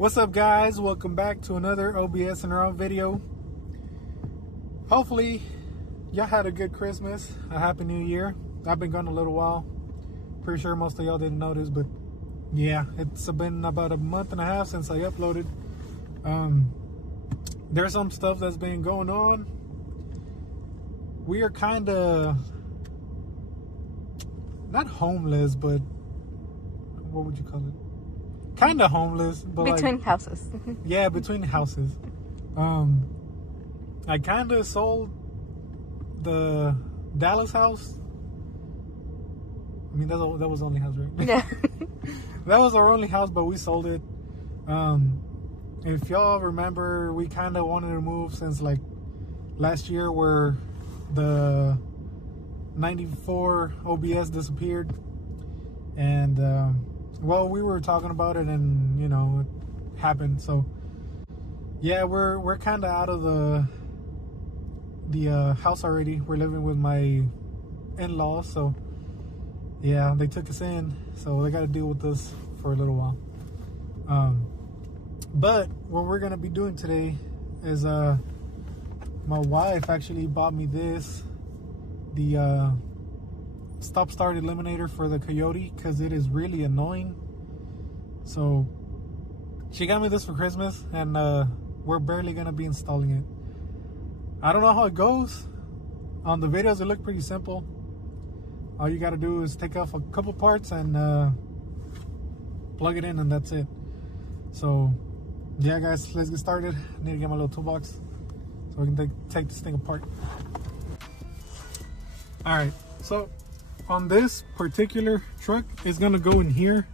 What's up, guys? Welcome back to another OBS and RL video. Hopefully y'all had a good Christmas, a happy new year. I've been gone a little while. Pretty sure most of y'all didn't notice, but yeah, it's been about a month and a half since I uploaded. There's some stuff that's been going on. We are kind of not homeless, but what would you call it? Kind of homeless, but between houses. Yeah, between houses. I kind of sold the Dallas house. I mean, that was the only house, right? Yeah. That was our only house, but we sold it. If y'all remember, we kind of wanted to move since like last year, where the 94 OBS disappeared, and well, we were talking about it, and you know, it happened. So yeah, we're kind of out of the house already. We're living with my in-laws, so yeah, they took us in, so they got to deal with us for a little while. But what we're gonna be doing today is my wife actually bought me this, the stop-start eliminator for the Coyote, because it is really annoying. So she got me this for Christmas, and we're barely gonna be installing it. I don't know how it goes. On the videos it looked pretty simple. All you gotta do is take off a couple parts and plug it in, and that's it. So yeah, guys, let's get started. I need to get my little toolbox so we can take this thing apart. All right, so on this particular truck, it's gonna go in here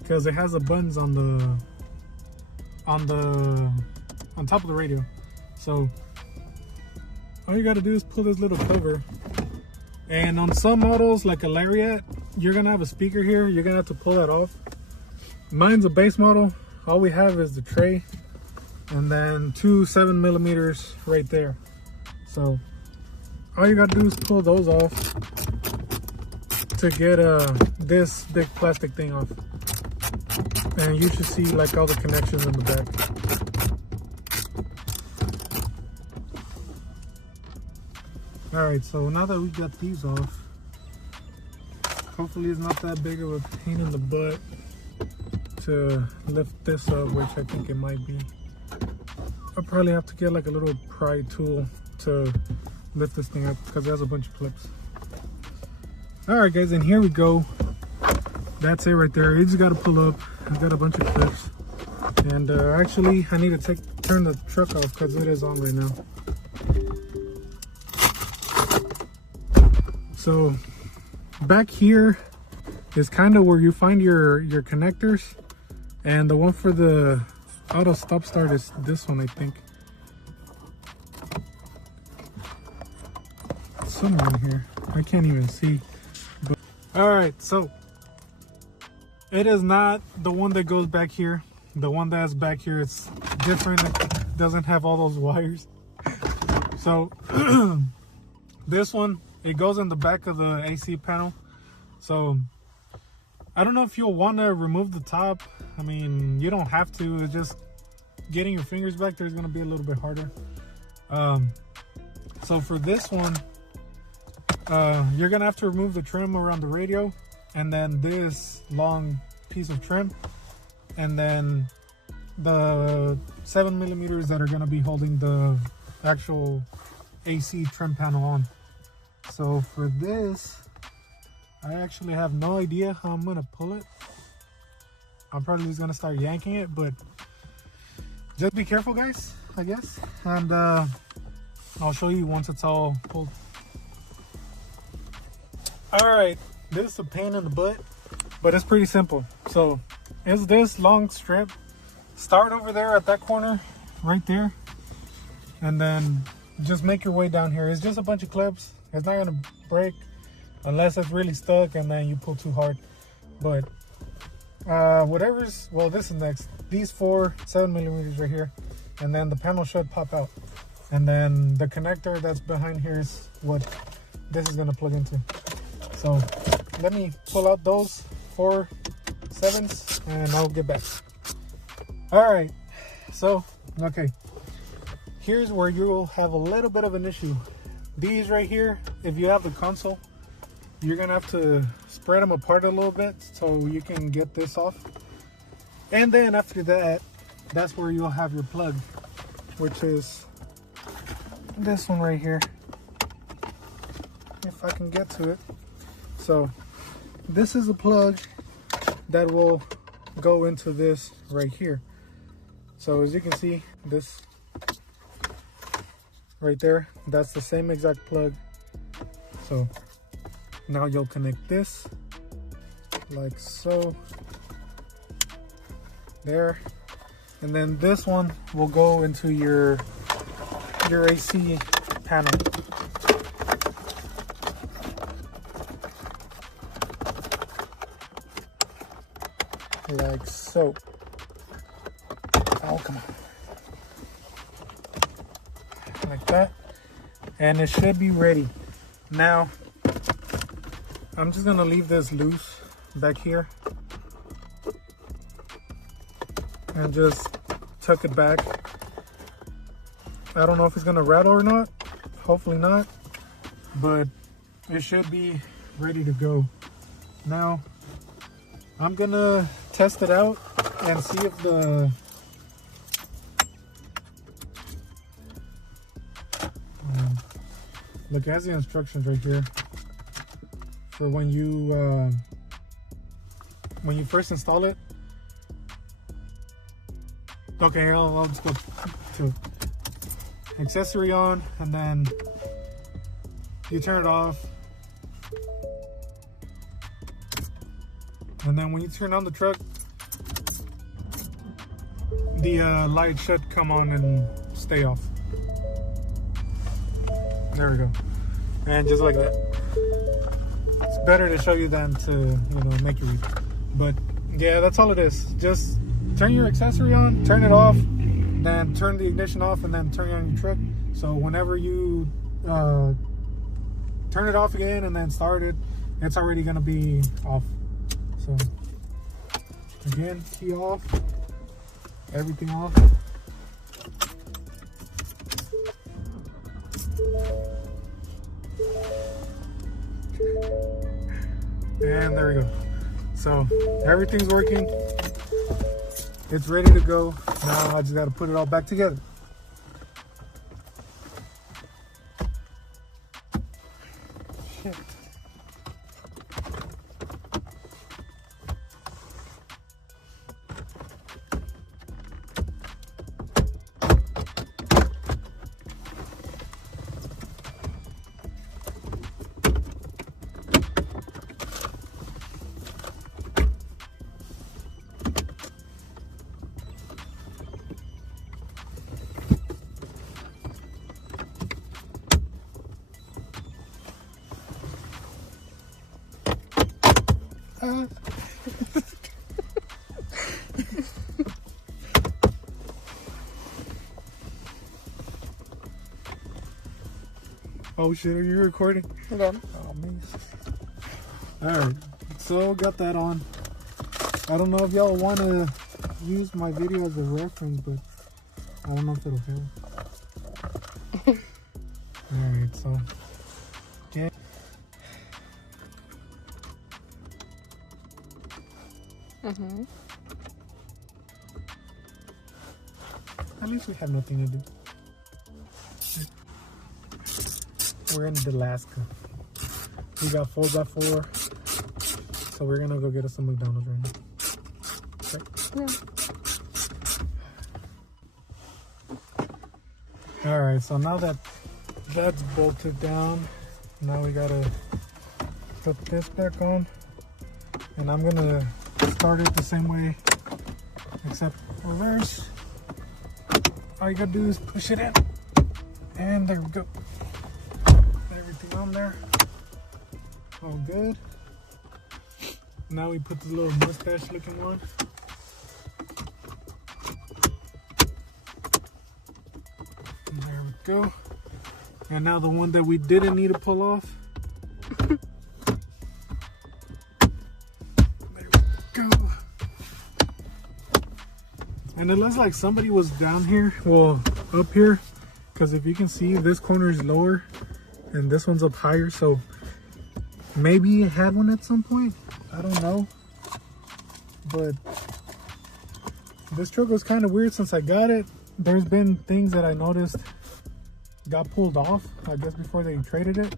because it has the buttons on top of the radio. So all you gotta do is pull this little cover, and on some models like a Lariat, you're gonna have a speaker here. You're gonna have to pull that off. Mine's a base model. All we have is the tray and then two 7mm right there. So all you gotta do is pull those off to get this big plastic thing off, and you should see like all the connections in the back. All right, so now that we got these off, hopefully it's not that big of a pain in the butt to lift this up, which I think it might be. I'll probably have to get like a little pry tool to lift this thing up because it has a bunch of clips. All right, guys, and here we go. That's it right there. You just got to pull up. I've got a bunch of clips, and actually I need to turn the truck off because it is on right now. So back here is kind of where you find your connectors, and the one for the auto stop start is this one, I think. Somewhere in here, I can't even see. But all right, so it is not the one that goes back here. The one that's back here is different. It doesn't have all those wires. So this one, it goes in the back of the AC panel. So I don't know if you'll want to remove the top. I mean, you don't have to. It's just getting your fingers back there is going to be a little bit harder. So for this one, you're going to have to remove the trim around the radio, and then this long piece of trim, and then the 7mm that are going to be holding the actual AC trim panel on. So for this, I actually have no idea how I'm gonna pull it. I'm probably just gonna start yanking it, but just be careful, guys, I guess. And I'll show you once it's all pulled. All right, this is a pain in the butt, but it's pretty simple. So it's this long strip. Start over there at that corner, right there, and then just make your way down here. It's just a bunch of clips. It's not gonna break unless it's really stuck and then you pull too hard. But whatever's, well, this is next. These 4 7mm right here, and then the panel should pop out, and then the connector that's behind here is what this is gonna plug into. So let me pull out those 4 7s and I'll get back. All right, so okay, here's where you'll have a little bit of an issue. These right here, if you have the console, you're gonna have to spread them apart a little bit so you can get this off. And then after that, that's where you'll have your plug, which is this one right here, if I can get to it. So this is a plug that will go into this right here. So as you can see, this right there, that's the same exact plug. So now you'll connect this like so, there, and then this one will go into your AC panel. Like so. Oh, come on. Like that. And it should be ready. Now, I'm just gonna leave this loose back here and just tuck it back. I don't know if it's gonna rattle or not. Hopefully not. But it should be ready to go. Now, I'm gonna test it out and see if the look, it has the instructions right here for when you first install it. Okay, I'll just go to accessory on, and then you turn it off. And then when you turn on the truck, the light should come on and stay off. There we go. And just like that. It's better to show you than to, make you read. But yeah, that's all it is. Just turn your accessory on, turn it off, then turn the ignition off, and then turn on your truck. So whenever you turn it off again and then start it, it's already gonna be off. So again, key off, everything off. And there we go. So everything's working. It's ready to go. Now I just got to put it all back together. Shit. Oh shit, are you recording? Yeah. Oh man. Alright, so got that on. I don't know if y'all want to use my video as a reference, but I don't know if it'll help. Alright, so yeah. At least we have nothing to do. We're in Alaska. We got 4x4, so we're gonna go get us some McDonald's right now. Right? Yeah. All right, so now that that's bolted down, now we gotta put this back on, and I'm gonna start it the same way, except reverse. All you gotta do is push it in, and there we go. Everything on there, all good. Now we put the little mustache looking one. And there we go. And now the one that we didn't need to pull off. There we go. Let's And it looks like somebody was down here, well, up here, because if you can see, this corner is lower and this one's up higher, so maybe it had one at some point. I don't know. But this truck was kind of weird since I got it. There's been things that I noticed got pulled off, I guess, before they traded it.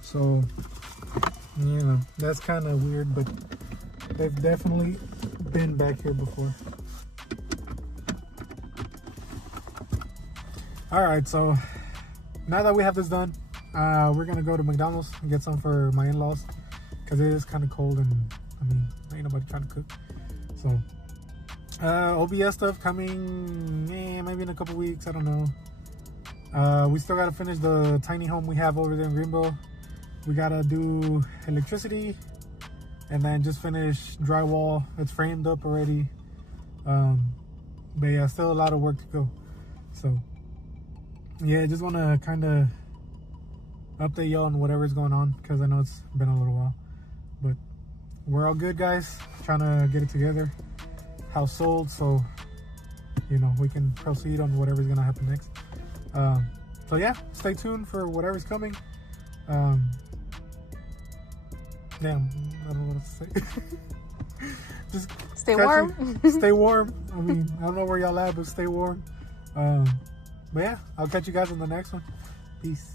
So, you know, that's kind of weird, but they've definitely been back here before. Alright, so now that we have this done, we're gonna go to McDonald's and get some for my in-laws, because it is kind of cold and I mean, ain't nobody trying to cook. So OBS stuff coming maybe in a couple weeks, I don't know. We still gotta finish the tiny home we have over there in Greenville. We gotta do electricity and then just finish drywall. It's framed up already, but yeah, still a lot of work to go. So yeah, just want to kind of update y'all on whatever's going on, because I know it's been a little while, but we're all good, guys. Trying to get it together. House sold, so you know, we can proceed on whatever's gonna happen next. So yeah, stay tuned for whatever's coming. Damn, I don't know what to say. Just stay warm. Stay warm. I mean, I don't know where y'all at, but stay warm. But yeah, I'll catch you guys on the next one. Peace.